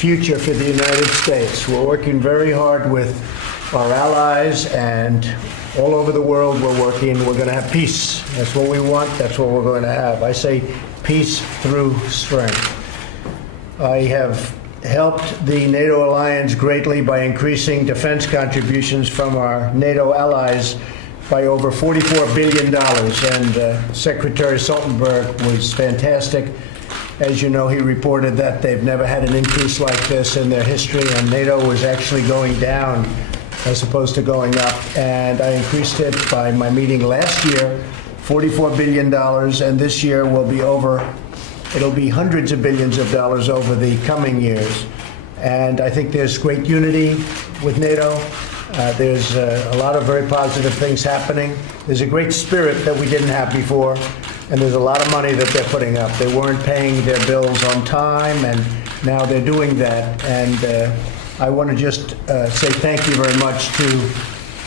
future for the United States. We're working very hard with our allies, and all over the world we're working. We're going to have peace. That's what we want. That's what we're going to have. I say peace through strength. I have helped the NATO alliance greatly by increasing defense contributions from our NATO allies by over $44 billion, and Secretary Stoltenberg was fantastic. As you know, he reported that they've never had an increase like this in their history, and NATO was actually going down as opposed to going up. And I increased it by my meeting last year, $44 billion, and this year it'll be hundreds of billions of dollars over the coming years. And I think there's great unity with NATO. There's a lot of very positive things happening. There's a great spirit that we didn't have before, and there's a lot of money that they're putting up. They weren't paying their bills on time, and now they're doing that. And I want to just say thank you very much to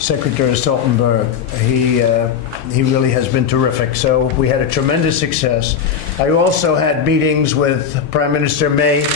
Secretary Stoltenberg. He really has been terrific. So we had a tremendous success. I also had meetings with Prime Minister May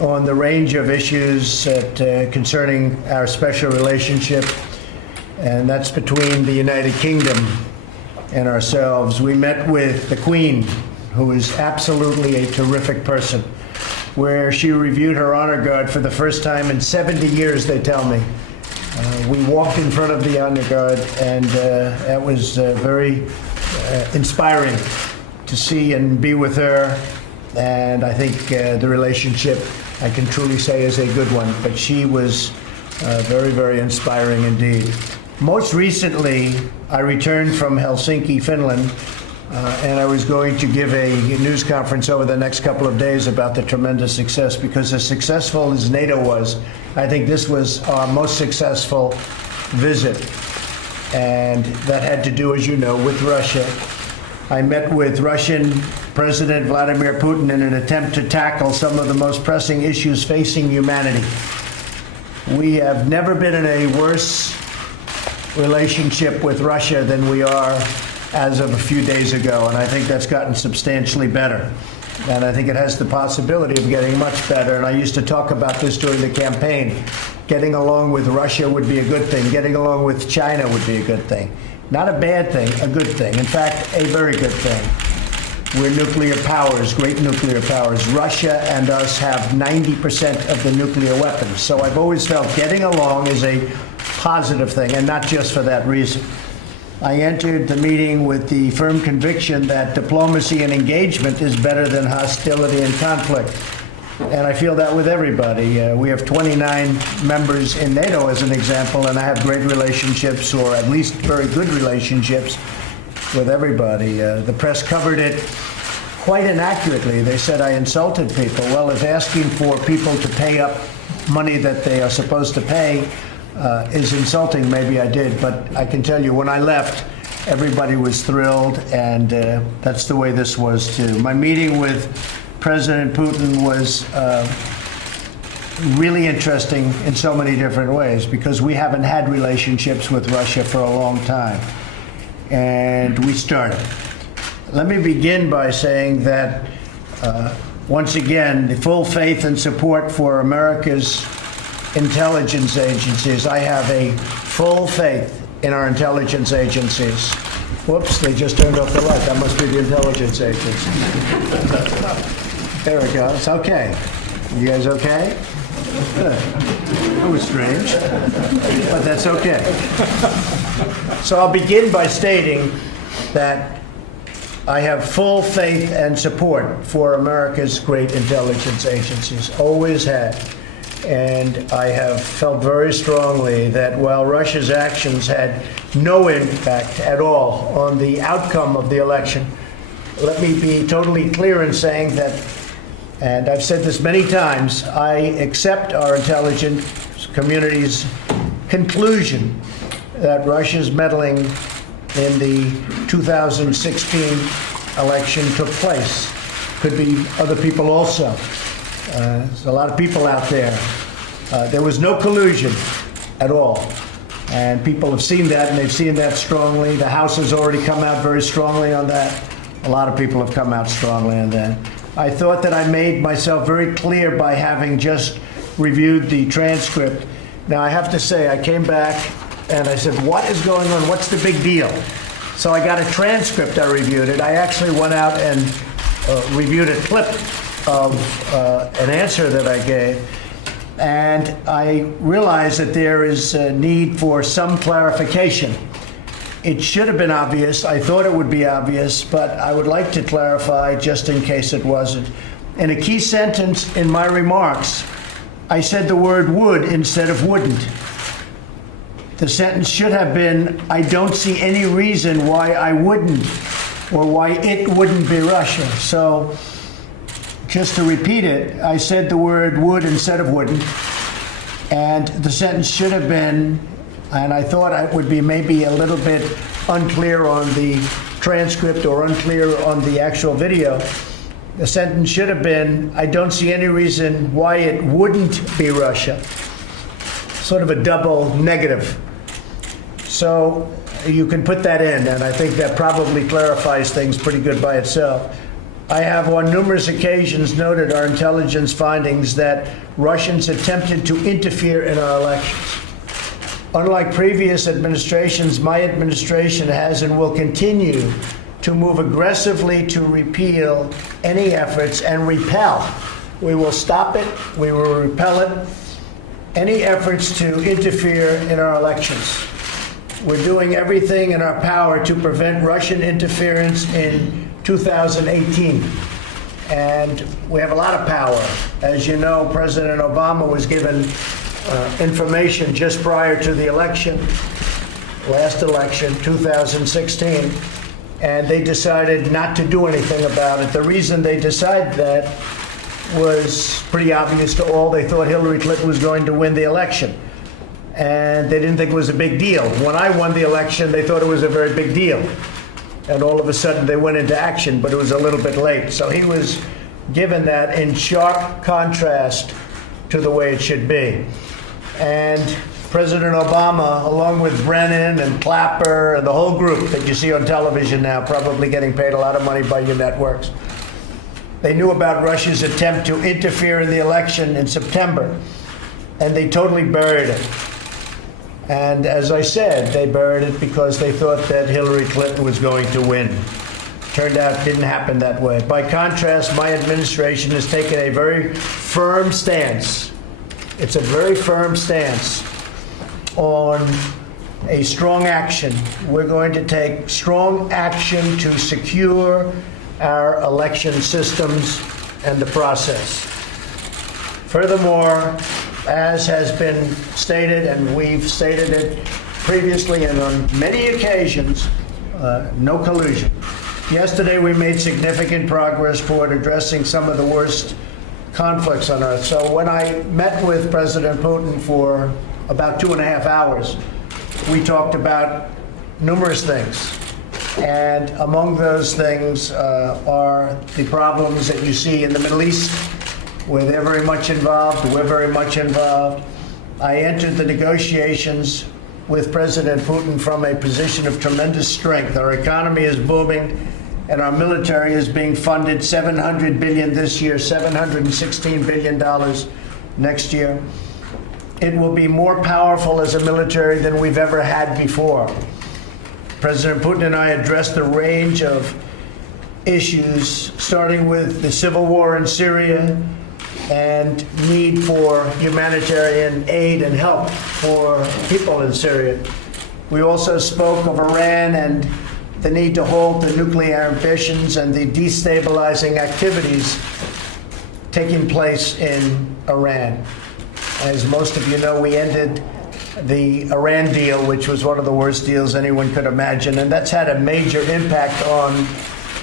on the range of issues concerning our special relationship, and that's between the United Kingdom and ourselves. We met with the Queen, who is absolutely a terrific person, where she reviewed her honor guard for the first time in 70 years, they tell me. We walked in front of the honor guard, and that was very inspiring to see and be with her. And I think the relationship, I can truly say, is a good one. But she was very, very inspiring indeed. Most recently, I returned from Helsinki, Finland, and I was going to give a news conference over the next couple of days about the tremendous success, because as successful as NATO was, I think this was our most successful visit. And that had to do, as you know, with Russia. I met with Russian President Vladimir Putin in an attempt to tackle some of the most pressing issues facing humanity. We have never been in a worse relationship with Russia than we are as of a few days ago, and I think that's gotten substantially better. And I think it has the possibility of getting much better. And I used to talk about this during the campaign. Getting along with Russia would be a good thing. Getting along with China would be a good thing. Not a bad thing, a good thing. In fact, a very good thing. We're nuclear powers, great nuclear powers. Russia and us have 90% of the nuclear weapons. So I've always felt getting along is a positive thing, and not just for that reason. I entered the meeting with the firm conviction that diplomacy and engagement is better than hostility and conflict. And I feel that with everybody. We have 29 members in NATO, as an example, and I have great relationships, or at least very good relationships, with everybody. The press covered it quite inaccurately. They said I insulted people. Well, if asking for people to pay up money that they are supposed to pay is insulting, maybe I did. But I can tell you, when I left, everybody was thrilled, and that's the way this was, too. My meeting with President Putin was really interesting in so many different ways, because we haven't had relationships with Russia for a long time. And we started. Let me begin by saying that, once again, the full faith and support for America's intelligence agencies. I have a full faith in our intelligence agencies. Whoops, they just turned off the light. That must be the intelligence agency. There it goes. Okay. You guys okay? Good. That was strange, but that's okay. So I'll begin by stating that I have full faith and support for America's great intelligence agencies. Always had. And I have felt very strongly that while Russia's actions had no impact at all on the outcome of the election, let me be totally clear in saying that, and I've said this many times, I accept our intelligence community's conclusion that Russia's meddling in the 2016 election took place. Could be other people also. There's a lot of people out there. There was no collusion at all. And people have seen that, and they've seen that strongly. The House has already come out very strongly on that. A lot of people have come out strongly on that. I thought that I made myself very clear by having just reviewed the transcript. Now, I have to say, I came back and I said, what is going on? What's the big deal? So I got a transcript, I reviewed it. I actually went out and reviewed a clip of an answer that I gave. And I realized that there is a need for some clarification. It should have been obvious. I thought it would be obvious, but I would like to clarify just in case it wasn't. In a key sentence in my remarks, I said the word would instead of wouldn't. The sentence should have been, I don't see any reason why I wouldn't, or why it wouldn't be Russia. So, just to repeat it, I said the word would instead of wouldn't, and the sentence should have been, and I thought I would be maybe a little bit unclear on the transcript or unclear on the actual video. The sentence should have been, I don't see any reason why it wouldn't be Russia. Sort of a double negative. So you can put that in, and I think that probably clarifies things pretty good by itself. I have on numerous occasions noted our intelligence findings that Russians attempted to interfere in our elections. Unlike previous administrations, my administration has and will continue to move aggressively to repeal any efforts and repel. We will stop it, we will repel it, any efforts to interfere in our elections. We're doing everything in our power to prevent Russian interference in 2018. And we have a lot of power. As you know, President Obama was given information just prior to the election, last election, 2016, and they decided not to do anything about it. The reason they decided that was pretty obvious to all. They thought Hillary Clinton was going to win the election, and they didn't think it was a big deal. When I won the election, they thought it was a very big deal, and all of a sudden they went into action, but it was a little bit late. So he was given that in sharp contrast to the way it should be. And President Obama, along with Brennan and Clapper and the whole group that you see on television now, probably getting paid a lot of money by your networks, they knew about Russia's attempt to interfere in the election in September, and they totally buried it. And as I said, they buried it because they thought that Hillary Clinton was going to win. Turned out it didn't happen that way. By contrast, my administration has taken a very firm stance. It's a very firm stance on a strong action. We're going to take strong action to secure our election systems and the process. Furthermore, as has been stated, and we've stated it previously and on many occasions, no collusion. Yesterday, we made significant progress toward addressing some of the worst conflicts on earth. So when I met with President Putin for about 2.5 hours, we talked about numerous things. And among those things are the problems that you see in the Middle East, where they're very much involved, we're very much involved. I entered the negotiations with President Putin from a position of tremendous strength. Our economy is booming, and our military is being funded $700 billion this year, $716 billion next year. It will be more powerful as a military than we've ever had before. President Putin and I addressed a range of issues, starting with the civil war in Syria and need for humanitarian aid and help for people in Syria. We also spoke of Iran and the need to halt the nuclear ambitions and the destabilizing activities taking place in Iran. As most of you know, we ended the Iran deal, which was one of the worst deals anyone could imagine, and that's had a major impact on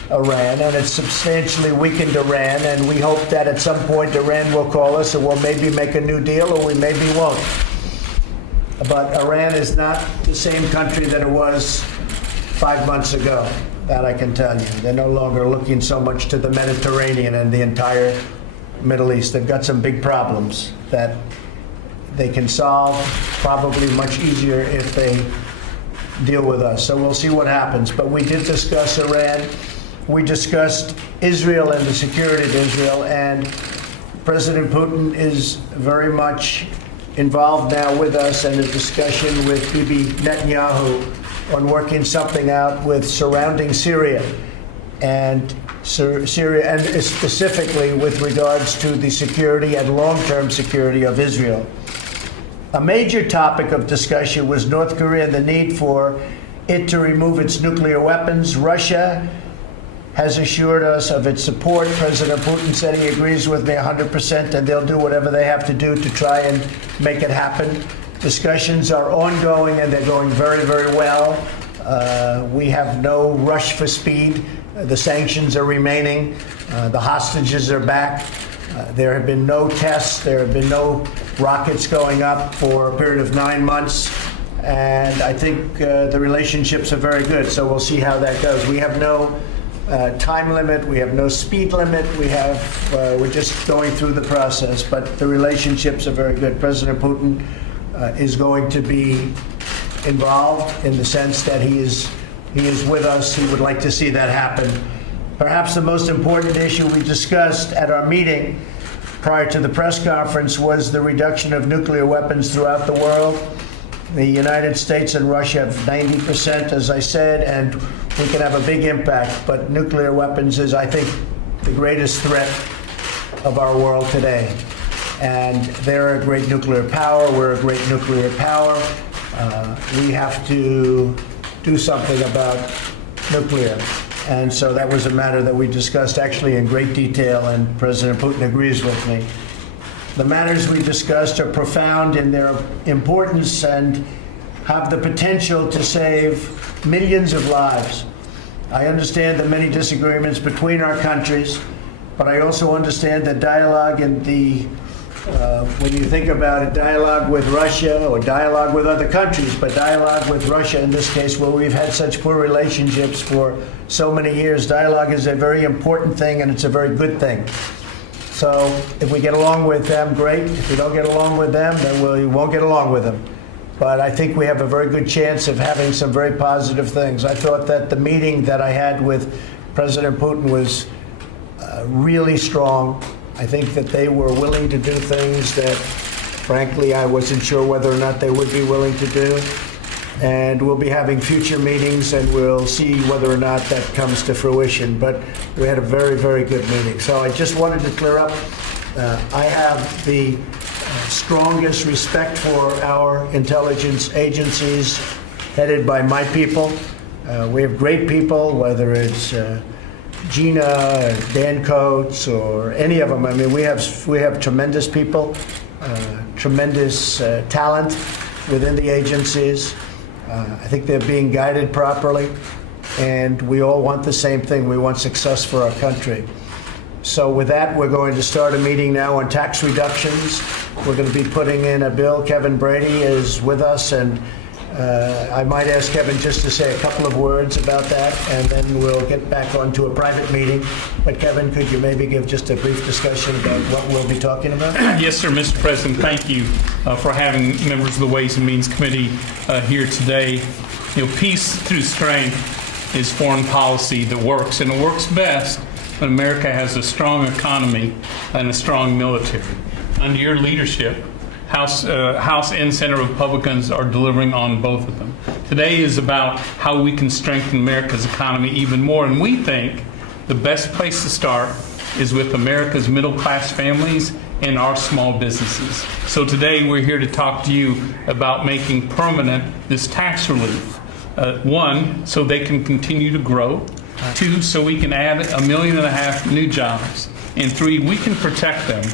Iran, and it's substantially weakened Iran, and we hope that at some point Iran will call us and we'll maybe make a new deal, or we maybe won't. But Iran is not the same country that it was 5 months ago, that I can tell you. They're no longer looking so much to the Mediterranean and the entire Middle East. They've got some big problems that they can solve probably much easier if they deal with us. So we'll see what happens. But we did discuss Iran. we discussed Israel and the security of Israel, and President Putin is very much involved now with us in a discussion with Bibi Netanyahu on working something out with surrounding Syria and specifically with regards to the security and long-term security of Israel. A major topic of discussion was North Korea and the need for it to remove its nuclear weapons. Russia has assured us of its support. President Putin said he agrees with me 100%, and they'll do whatever they have to do to try and make it happen. Discussions are ongoing, and they're going very, very well. We have no rush for speed. The sanctions are remaining. The hostages are back. There have been no tests. There have been no rockets going up for a period of 9 months. And I think the relationships are very good. So we'll see how that goes. We have no time limit. We have no speed limit. We're just going through the process. But the relationships are very good. President Putin is going to be involved in the sense that he is with us. He would like to see that happen. Perhaps the most important issue we discussed at our meeting prior to the press conference was the reduction of nuclear weapons throughout the world. The United States and Russia have 90%, as I said, and we can have a big impact. But nuclear weapons is, I think, the greatest threat of our world today. And they're a great nuclear power. We're a great nuclear power. We have to do something about nuclear. And so that was a matter that we discussed actually in great detail, and President Putin agrees with me. The matters we discussed are profound in their importance and have the potential to save millions of lives. I understand the many disagreements between our countries, but I also understand that dialogue and when you think about it, dialogue with Russia or dialogue with other countries, but dialogue with Russia in this case, where we've had such poor relationships for so many years, dialogue is a very important thing and it's a very good thing. So if we get along with them, great. If we don't get along with them, then we won't get along with them. But I think we have a very good chance of having some very positive things. I thought that the meeting that I had with President Putin was really strong. I think that they were willing to do things that, frankly, I wasn't sure whether or not they would be willing to do. And we'll be having future meetings, and we'll see whether or not that comes to fruition. But we had a very, very good meeting. So I just wanted to clear up. I have the strongest respect for our intelligence agencies headed by my people. We have great people, whether it's Gina, Dan Coates, or any of them. I mean, we have tremendous people, tremendous talent within the agencies. I think they're being guided properly, and we all want the same thing. We want success for our country. So with that, we're going to start a meeting now on tax reductions. We're going to be putting in a bill. Kevin Brady is with us, and I might ask Kevin just to say a couple of words about that, and then we'll get back onto a private meeting. But Kevin, could you maybe give just a brief discussion about what we'll be talking about? Yes, sir, Mr. President. Thank you for having members of the Ways and Means Committee here today. You know, peace through strength is foreign policy that works, and it works best when America has a strong economy and a strong military. Under your leadership, House and Senate Republicans are delivering on both of them. Today is about how we can strengthen America's economy even more, and we think the best place to start is with America's middle-class families and our small businesses. So today we're here to talk to you about making permanent this tax relief. One, so they can continue to grow. Two, so we can add 1.5 million new jobs. And three, we can protect them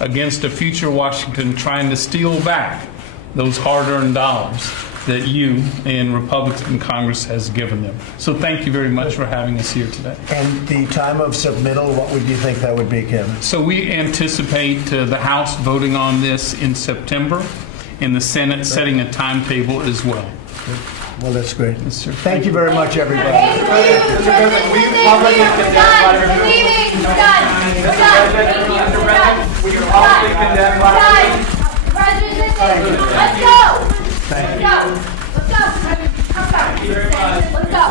against a future Washington trying to steal back those hard-earned dollars that you and Republican Congress has given them. So thank you very much for having us here today. And the time of submittal, what would you think that would be, Kevin? So we anticipate the House voting on this in September, and the Senate setting a timetable as well. Well, that's great. Yes, sir. Thank you very much, everybody. Mr. President, we publicly condemn Vladimir Putin. Mr. President, we publicly condemn Vladimir Putin. Let's go! Thank you. Let's go! Let's go! Let's go!